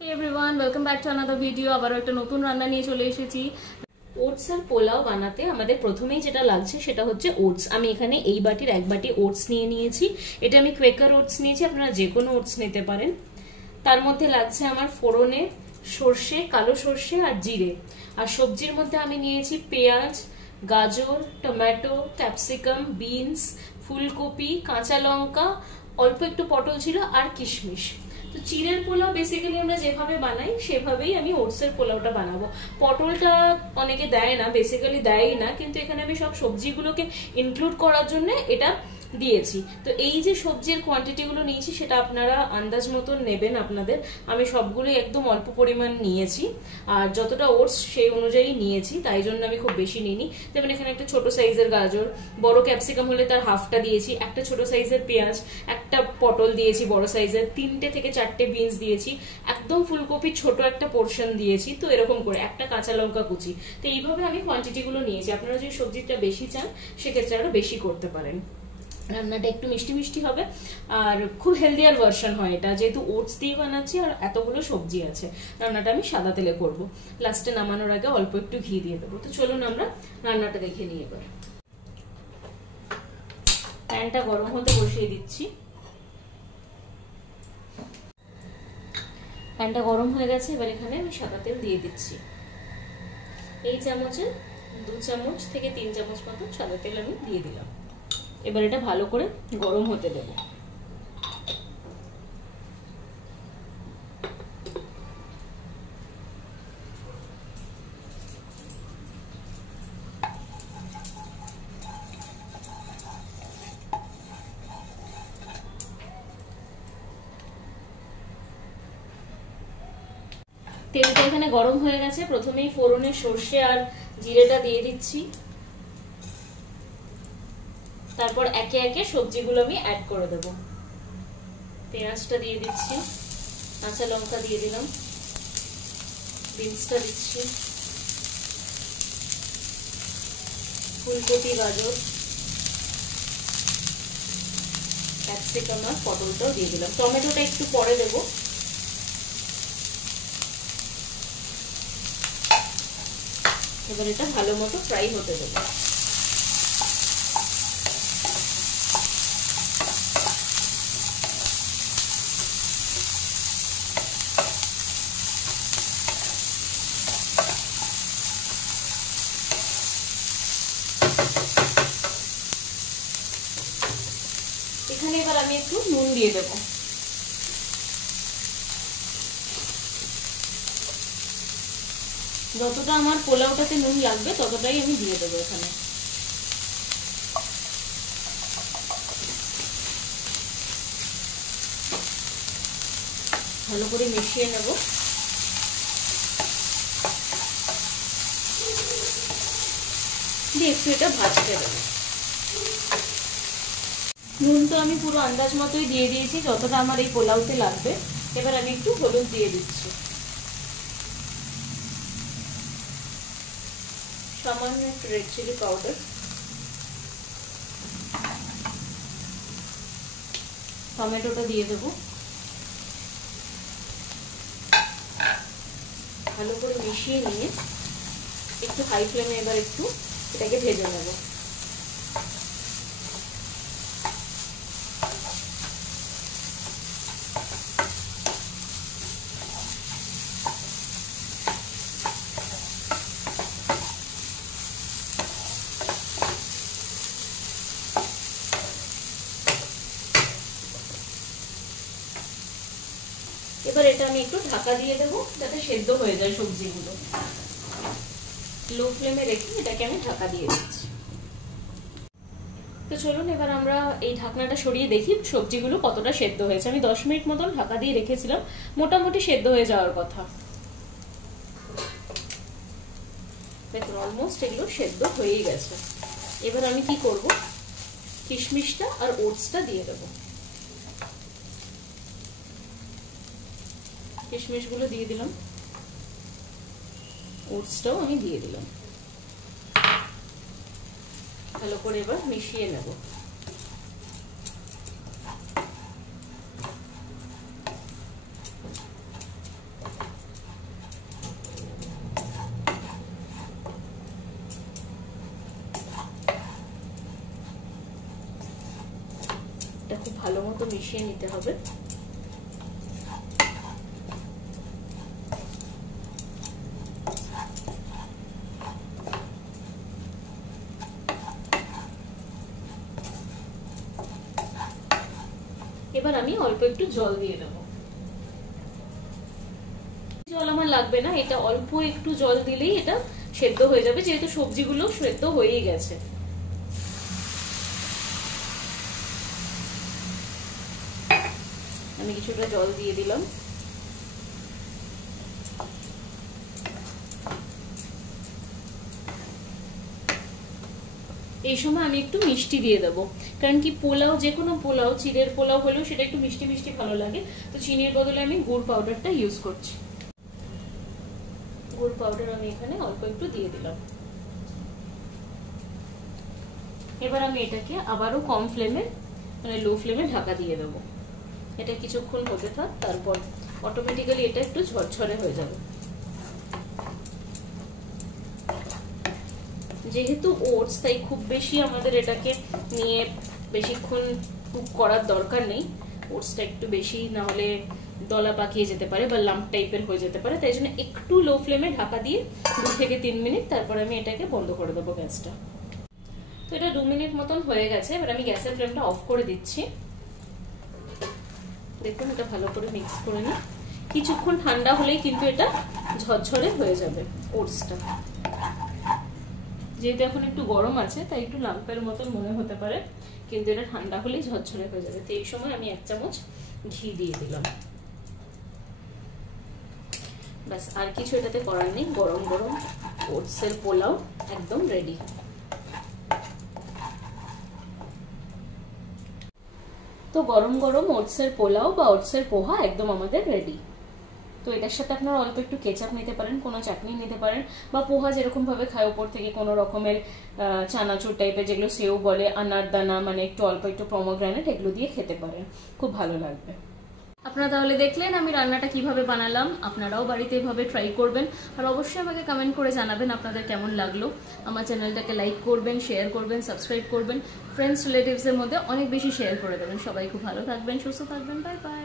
Hey everyone, welcome back to another video. আবার একটা নতুন রান্না নিয়ে চলে এসেছি। ওটস আর পোলাও বানাতে আমাদের প্রথমেই যেটা লাগছে সেটা হচ্ছে ওটস। আমি এখানে এই বাটির এক বাটি ওটস নিয়ে নিয়েছি। এটা আমি কোয়েকার ওটস নিয়েছি, আপনারা যে কোনো ওটস নিতে পারেন। তার মধ্যে লাগছে আমার ফোড়নে সর্ষে, কালো সর্ষে আর জিরে। আর সবজির মধ্যে আমি নিয়েছি পেঁয়াজ, গাজর, টমেটো, ক্যাপসিকাম, বিনস, ফুলকপি, কাঁচা লঙ্কা, অল্প একটু পটল ছিল আর কিশমিশ। তো চিড়ের পোলাও বেসিক্যালি আমরা যেভাবে বানাই সেভাবেই আমি ওটসের পোলাওটা বানাবো। পটলটা অনেকে দেয় না, বেসিক্যালি দেয়ই না, কিন্তু এখানে আমি সব সবজিগুলোকে ইনক্লুড করার জন্য এটা দিয়েছি। তো এই যে সবজির কোয়ান্টিটিগুলো নিয়েছি সেটা আপনারা আন্দাজ মতন নেবেন আপনাদের। আমি সবগুলোই একদম অল্প পরিমাণ নিয়েছি, আর যতটা ওটস সেই অনুযায়ী নিয়েছি, তাই জন্য আমি খুব বেশি নিইনি। যেমন এখানে একটা ছোট সাইজের গাজর, বড় ক্যাপসিকাম হলে তার হাফটা দিয়েছি, একটা ছোট সাইজের পেঁয়াজ, একটা পটল দিয়েছি বড় সাইজের, 3টে থেকে 4টে বিনস দিয়েছি, একদম ফুলকপির ছোট একটা পোর্শন দিয়েছি। তো এরকম করে একটা কাঁচা লঙ্কা কুচি। তো এইভাবে আমি কোয়ান্টিটিগুলো নিয়েছি। আপনারা যদি সবজিটা বেশি চান সেক্ষেত্রে আরো বেশি করতে পারেন। রান্নাটা একটু মিষ্টি মিষ্টি হবে আর খুব হেলদিয়ার ভার্সন হয় এটা, যেহেতু ওটস দিয়ে বানাচ্ছি আর এতগুলো সবজি আছে। রান্নাটা আমি সাদা তেলে করব। লাস্টে নামানোর আগে অল্প একটু ঘি দিয়ে দেবো। তো চলুন আমরা রান্নাটা দেখে নিই। এবার প্যানটা গরম হতে বসিয়ে দিচ্ছি। প্যানটা গরম হয়ে গেছে, এবার এখানে আমি সাদা তেল দিয়ে দিচ্ছি। এই চামচে 2 চামচ থেকে 3 চামচ মতো সাদা তেল আমি দিয়ে দিলাম। এবার এটা ভালো করে গরম হতে দেব। তেলটা এখানে গরম হয়ে গেছে। প্রথমেই ফোড়নে সর্ষে আর জিরেটা দিয়ে দিচ্ছি। তারপর একে একে সবজিগুলো আমি অ্যাড করে দেব। পেঁয়াজটা দিয়ে দিচ্ছি, কাঁচা লঙ্কা দিয়ে দিলাম, বিনসটা দিচ্ছি, ফুলকপি, গাজর, ক্যাপসিকাম আর পটলটাও দিয়ে দিলাম। টমেটোটা একটু পরে দেব। এবার এটা ভালো মতো ফ্রাই হতে দেবো। এখানে এবার আমি একটু নুন দিয়ে দেব। যতটা আমার পোলাওটাতে নুন লাগবে ততটাই আমি দিয়ে দেবো এখানে। ভালো করে মিশিয়ে নেব। দিয়ে একটু এটা ভাজতে দেবো। নুন তো আমি পুরো আন্দাজ মতোই দিয়ে দিয়েছি, যতটা আমার এই পোলাওতে লাগবে। এবার আমি একটু হলুদ দিয়ে দিচ্ছি, সামান্য একটু রেড চিলি পাউডার, টমেটোটা দিয়ে দেবো। ভালো করে মিশিয়ে নিয়ে একটু হাই ফ্লেমে এবার একটু এটাকে ভেজে নেব। এবার এটা আমি একটু ঢাকা দিয়ে দেবো যাতে সেদ্ধ হয়ে যায় সবজিগুলো। লো ফ্লেমে রেখে এটাকে আমি ঢাকা দিয়ে দিচ্ছি। তো চলুন এবার আমরা এই ঢাকনাটা সরিয়ে দেখি সবজিগুলো কতটা সেদ্ধ হয়েছে। আমি 10 মিনিট মতন ঢাকা দিয়ে রেখেছিলাম, মোটামুটি সেদ্ধ হয়ে যাওয়ার কথা। দেখুন অলমোস্ট এগুলো সেদ্ধ হয়েই গেছে। এবার আমি কি করব, কিশমিশটা আর ওটসটা দিয়ে দেবো। কিশমিশগুলো দিয়ে দিলাম, ওটসটাও আমি দিয়ে দিলাম। ভালো করে এবার মিশিয়ে নেব। মিশিয়ে নিতে হবে। এবার আমি অল্প একটু জল দিয়ে দেবো। জল আমার লাগবে না, এটা অল্প একটু জল দিলেই এটা সেদ্ধ হয়ে যাবে, যেহেতু সবজিগুলো সেদ্ধ হয়েই গেছে। আমি কিছুটা জল দিয়ে দিলাম। এই সময় আমি একটু মিষ্টি দিয়ে দেবো, কারণ কি পোলাও, যে কোনো পোলাও, চিড়ের পোলাও হলেও সেটা একটু মিষ্টি মিষ্টি ভালো লাগে, তো চিনির বদলে আমি গুড় পাউডারটা ইউজ করছি। গুড় পাউডার আমি এখানে অল্প একটু দিয়ে দিলাম। এবার আমি এটাকে আবারও কম ফ্লেমে, মানে লো ফ্লেমে ঢাকা দিয়ে দেবো। এটা কিছুক্ষণ হতে থাক, তারপর অটোমেটিক্যালি এটা একটু ঝরঝরে হয়ে যাবে। যেহেতু ওটস, তাই খুব বেশি আমাদের এটাকে নিয়ে বেশিক্ষণ কুক করার দরকার নেই। ওটসটা একটু বেশি না হলে দলা পাকিয়ে যেতে পারে বা লাম্প টাইপের হয়ে যেতে পারে, তাই জন্য একটু লো ফ্লেমে ঢাকা দিয়ে 2 থেকে 3 মিনিট, তারপর আমি এটাকে বন্ধ করে দেবো গ্যাসটা। তো এটা 2 মিনিট মতন হয়ে গেছে। এবার আমি গ্যাসের ফ্লেমটা অফ করে দিচ্ছি। দেখুন, এটা ভালো করে মিক্স করে নিই। কিছুক্ষণ ঠান্ডা হলেই কিন্তু এটা ঝরঝরে হয়ে যাবে ওটসটা। যেহেতু এখন একটু গরম আছে, তাই একটু লাম্পের মতন মনে হতে পারে, কিন্তু এটা ঠান্ডা হলেই ঝরঝরে হয়ে যাবে। তো এই সময় আমি 1 চামচ ঘি দিয়ে দিলাম। ব্যাস, আর কিছু এটাতে করার নেই। গরম গরম ওটসের পোলাও একদম রেডি। তো গরম গরম ওটসের পোলাও বা ওটসের পোহা একদম আমাদের রেডি। তো এটার সাথে আপনারা অল্প একটু কেচাপ নিতে পারেন, কোনো চাটনি নিতে পারেন, বা পোহা যেরকম ভাবে খায় ওপর থেকে কোনো রকমের চানাচুর টাইপের, যেগুলো সেও বলে, আনারদানা, মানে একটু অল্প একটু পমোগ্রানেট, এগুলো দিয়ে খেতে পারেন, খুব ভালো লাগবে। আপনারা তাহলে দেখলেন আমি রান্নাটা কিভাবে বানালাম। আপনারাও বাড়িতে এভাবে ট্রাই করবেন, আর অবশ্যই আমাকে কমেন্ট করে জানাবেন আপনাদের কেমন লাগলো। আমার চ্যানেলটাকে লাইক করবেন, শেয়ার করবেন, সাবস্ক্রাইব করবেন, ফ্রেন্ডস রিলেটিভসের মধ্যে অনেক বেশি শেয়ার করে দেবেন। সবাই খুব ভালো থাকবেন, সুস্থ থাকবেন। Bye bye.